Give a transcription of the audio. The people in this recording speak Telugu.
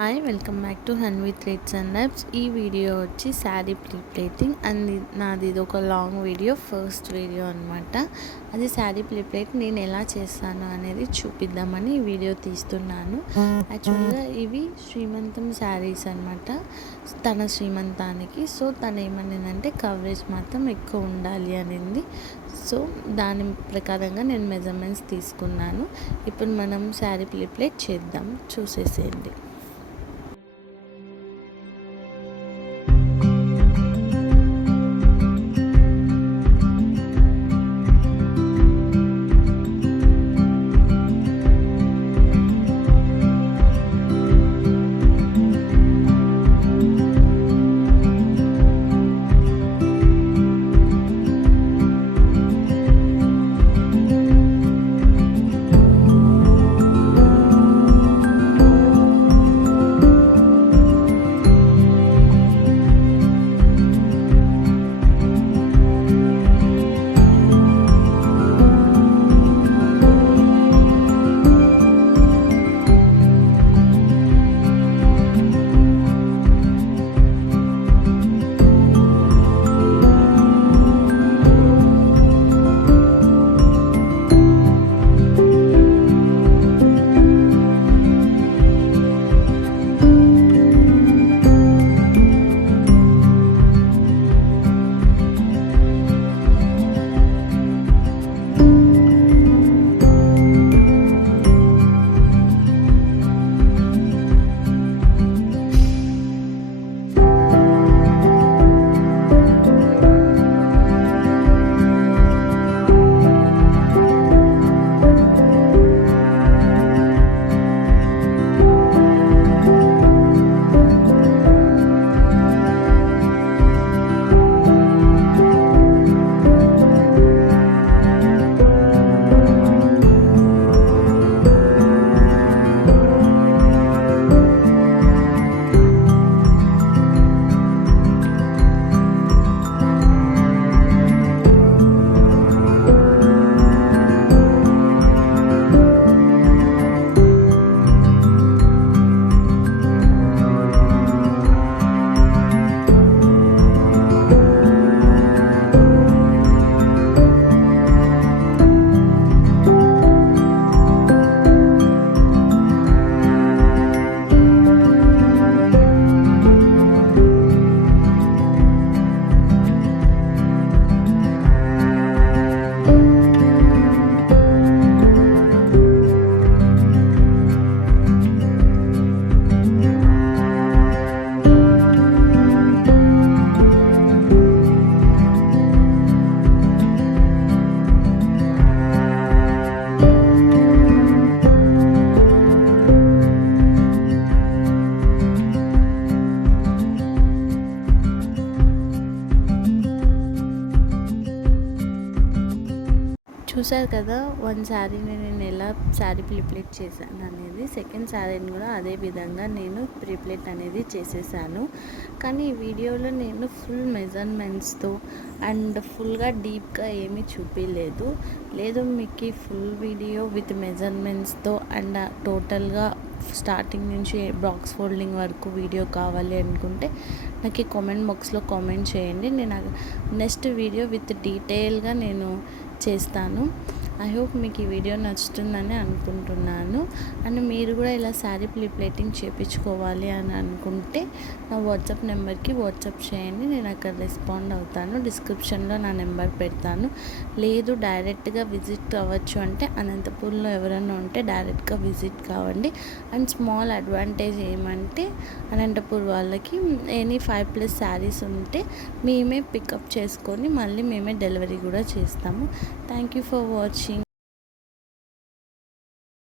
Hi welcome back to Hanvi threads and vibes. ఈ వీడియో వచ్చి శారీ ప్లేటింగ్ అండ్ నాది ఇది ఒక లాంగ్ వీడియో, ఫస్ట్ వీడియో అనమాట. అది శారీ ప్లేట్ నేను ఎలా చేస్తాను అనేది చూపిద్దామని ఈ వీడియో తీస్తున్నాను. యాక్చువల్గా ఇవి శ్రీమంతం శారీస్ అనమాట, తన శ్రీమంతానికి. సో తను ఏమనిందంటే కవరేజ్ మాత్రం ఎక్కువ ఉండాలి అనింది. సో దాని ప్రకారంగా నేను మెజర్మెంట్స్ తీసుకున్నాను. ఇప్పుడు మనం శారీ ప్లేట్ చేద్దాం, చూసేసేయండి. చూసారు కదా, వన్ శారీని నేను ఎలా శారీ ప్రిప్లేట్ చేశాను అనేది. సెకండ్ శారీని కూడా అదే విధంగా నేను ప్రిప్లేట్ అనేది చేసేసాను. కానీ ఈ వీడియోలో నేను ఫుల్ మెజర్మెంట్స్తో అండ్ ఫుల్గా డీప్గా ఏమీ చూపించలేదు. లేదు మీకు ఫుల్ వీడియో విత్ మెజర్మెంట్స్తో అండ్ టోటల్గా స్టార్టింగ్ నుంచి బాక్స్ ఫోల్డింగ్ వరకు వీడియో కావాలి అనుకుంటే నాకు ఈ కామెంట్ బాక్స్లో కామెంట్ చేయండి. నేను నెక్స్ట్ వీడియో విత్ డీటెయిల్గా నేను చేస్తాను. ఐ హోప్ మీకు ఈ వీడియో నచ్చుతుందని అనుకుంటున్నాను. అండ్ మీరు కూడా ఇలా శారీ ప్లేటింగ్ చేయించుకోవాలి అని అనుకుంటే నా వాట్సాప్ నెంబర్కి వాట్సాప్ చేయండి, నేను అక్కడ రెస్పాండ్ అవుతాను. డిస్క్రిప్షన్లో నా నెంబర్ పెడతాను. లేదు డైరెక్ట్గా విజిట్ అవ్వచ్చు అంటే అనంతపూర్లో ఎవరైనా ఉంటే డైరెక్ట్గా విజిట్ కావండి. అండ్ స్మాల్ అడ్వాంటేజ్ ఏమంటే అనంతపూర్ వాళ్ళకి ఎనీ 5+ శారీస్ ఉంటే మేమే పికప్ చేసుకొని మళ్ళీ మేమే డెలివరీ కూడా చేస్తాము. Thank you for watching.